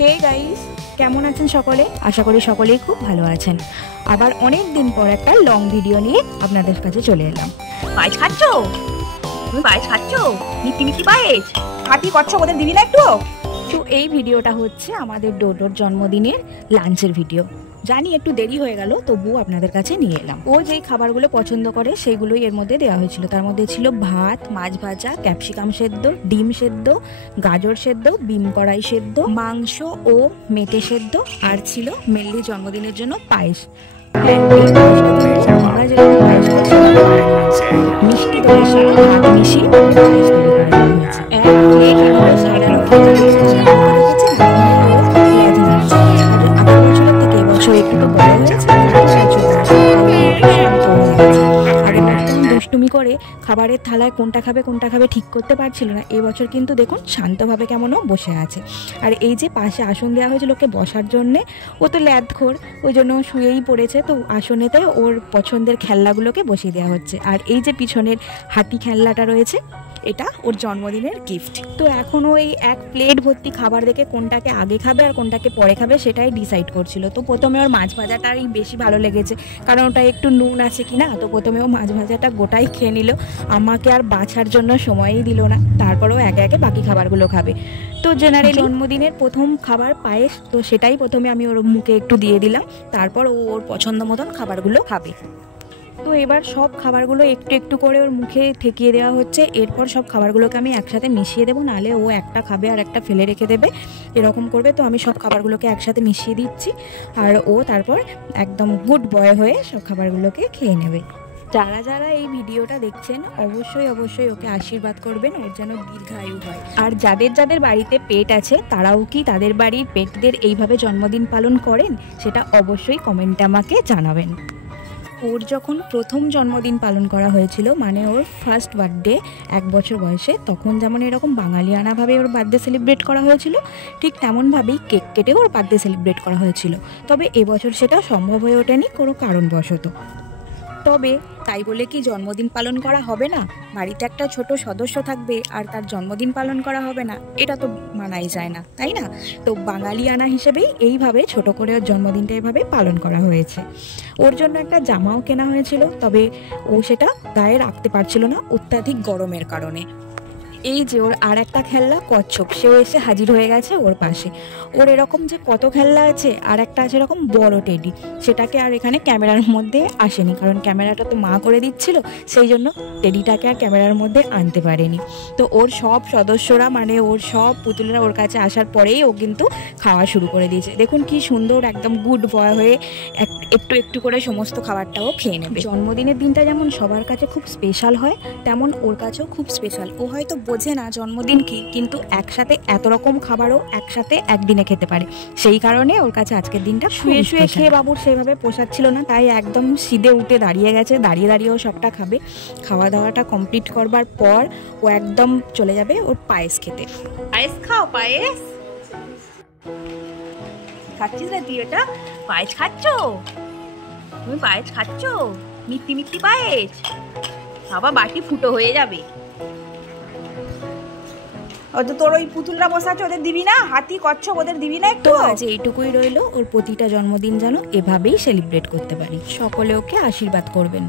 Hey guys, কেমন আছেন সকলে? আশা করি সকলেই খুব ভালো আছেন। আবার অনেক দিন পর একটা লং ভিডিও নিয়ে আপনাদের কাছে চলে এলাম। পায়েস খাচ্ছ? তুমি পায়েস খাচ্ছ? মিষ্টি মিষ্টি পায়েস হাতি কচ্ছ, ওদের দিবি না একটু? তো এই ভিডিওটা হচ্ছে আমাদের ডোডোর জন্মদিনের লাঞ্চের ভিডিও। জানি একটু দেরি হয়ে গেল, তবুও আপনাদের কাছে নিয়ে এলাম। ও যেই খাবারগুলো পছন্দ করে সেইগুলোই এর মধ্যে দেওয়া হয়েছিল। তার মধ্যে ছিল ভাত, মাছ ভাজা, ক্যাপসিকাম সেদ্ধ, ডিম সেদ্ধ, গাজর সেদ্ধ, বিম কড়াই সেদ্ধ, মাংস ও মেটে সেদ্ধ, আর ছিল মেনলি জন্মদিনের জন্য পায়েস। আমরা যেরকম পায়েস করছিলাম, মিষ্টি দইয়ের সাথে ভাত মিশিয়ে পায়েস তৈরি করা হয়েছে। এক প্লেট এভাবে সাজানো দুষ্টুমি করে খাবারের থালায় কোনটা খাবে ঠিক করতে পারছিল না। এবছর কিন্তু দেখুন শান্তভাবে কেমনও বসে আছে। আর এই যে পাশে আসন দেওয়া হয়েছিল ওকে বসার জন্যে, ও তো ল্যাদখোর, ওই জন্য শুয়েই পড়েছে। তো আসনেতে ওর পছন্দের খেলনাগুলোকে বসিয়ে দেওয়া হচ্ছে। আর এই যে পিছনের হাতি খেলনাটা রয়েছে, এটা ওর জন্মদিনের গিফট। তো এখনও এই এক প্লেট ভর্তি খাবার দেখে কোনটাকে আগে খাবে আর কোনটাকে পরে খাবে সেটাই ডিসাইড করছিল। তো প্রথমে ওর মাছ ভাজাটাই বেশি ভালো লেগেছে, কারণ ওটা একটু নুন আছে কি না। তো প্রথমে ও মাছ ভাজাটা গোটাই খেয়ে নিল, আমাকে আর বাছার জন্য সময়ই দিল না। তারপরেও একে একে বাকি খাবারগুলো খাবে। তো জেনারেলি জন্মদিনের প্রথম খাবার পায়েস, তো সেটাই প্রথমে আমি ওর মুখে একটু দিয়ে দিলাম। তারপর ও ওর পছন্দ মতন খাবারগুলো খাবে। তো এবার সব খাবারগুলো একটু একটু করে ওর মুখে ঠেকিয়ে দেওয়া হচ্ছে। এরপর সব খাবারগুলোকে আমি একসাথে মিশিয়ে দেবো, নাহলে ও একটা খাবে আর একটা ফেলে রেখে দেবে, এরকম করবে। তো আমি সব খাবারগুলোকে একসাথে মিশিয়ে দিচ্ছি, আর ও তারপর একদম গুড বয় হয়ে সব খাবারগুলোকে খেয়ে নেবে। যারা যারা এই ভিডিওটা দেখছেন অবশ্যই ওকে আশীর্বাদ করবেন, ওর যেন দীর্ঘায়ু হয়। আর যাদের যাদের বাড়িতে পেট আছে তারাও কি তাদের বাড়ির পেটদের এইভাবে জন্মদিন পালন করেন, সেটা অবশ্যই কমেন্টে আমাকে জানাবেন। ওর যখন প্রথম জন্মদিন পালন করা হয়েছিল, মানে ওর ফার্স্ট বার্থডে 1 বছর বয়সে, তখন যেমন এরকম বাঙালিয়ানাভাবে ওর বার্থডে সেলিব্রেট করা হয়েছিল, ঠিক তেমনভাবেই কেক কেটে ওর বার্থডে সেলিব্রেট করা হয়েছিল। তবে এবছর সেটা সম্ভব হয়ে ওঠেনি কোনো কারণবশত। তবে তাই বলে কি জন্মদিন পালন করা হবে না? বাড়িতে একটা ছোট সদস্য থাকবে আর তার জন্মদিন পালন করা হবে না, এটা তো মানাই যায় না, তাই না? তো বাঙালিয়ানা হিসেবেই এইভাবে ছোট করে ওর জন্মদিনটা এইভাবে পালন করা হয়েছে। ওর জন্য একটা জামাও কেনা হয়েছিল, তবে ও সেটা গায়ে রাখতে পারছিল না অত্যাধিক গরমের কারণে। এই যে ওর আর একটা খেলনা কচ্ছপ, সেও এসে হাজির হয়ে গেছে ওর পাশে। ওর এরকম যে কত খেলনা আছে, আর একটা আছে এরকম বড় টেডি, সেটাকে আর এখানে ক্যামেরার মধ্যে আসেনি, কারণ ক্যামেরাটা তো মা করে দিচ্ছিল, সেই জন্য টেডিটাকে আর ক্যামেরার মধ্যে আনতে পারেনি। তো ওর সব সদস্যরা, মানে ওর সব পুতুলরা ওর কাছে আসার পরেই ও কিন্তু খাওয়া শুরু করে দিয়েছে। দেখুন কি সুন্দর একদম গুড বয় হয়ে একটু একটু করে সমস্ত খাবারটাও খেয়ে নেবে। জন্মদিনের দিনটা যেমন সবার কাছে খুব স্পেশাল হয়, তেমন ওর কাছেও খুব স্পেশাল। ও হয়তো বোঝে না জন্মদিন কি, কিন্তু একসাথে এত রকম খাবারও একসাথে একদিনে খেতে পারে। সেই কারণে ওর কাছে আজকের দিনটা শুয়ে শুয়ে খেয়ে বাবুর সেভাবে পোষাচ্ছিল না, তাই একদম সিধে উঠে দাঁড়িয়ে গেছে। দাঁড়িয়ে ও সবটা খাবে। খাওয়া দাওয়াটা কমপ্লিট করবার পর ও একদম চলে যাবে ওর পায়েস খেতে। পায়েস খাও? পায়েস খাচ্ছিস রে তুই? এটা পায়েস খাচ্ছ? তুমি পায়েস খাচ্ছ? মিষ্টি মিষ্টি পায়েস? বাবা বাটি ফুটো হয়ে যাবে। তো তোর ওই পুতুলরা বসে আছে, ওদের দিবি না? হাতি কচ্ছপ, ওদের দিবি না একটু? আজ এইটুকুই রইলো, ওর প্রতিটা জন্মদিন যেন এভাবেই সেলিব্রেট করতে পারি। সকলে ওকে আশীর্বাদ করবেন।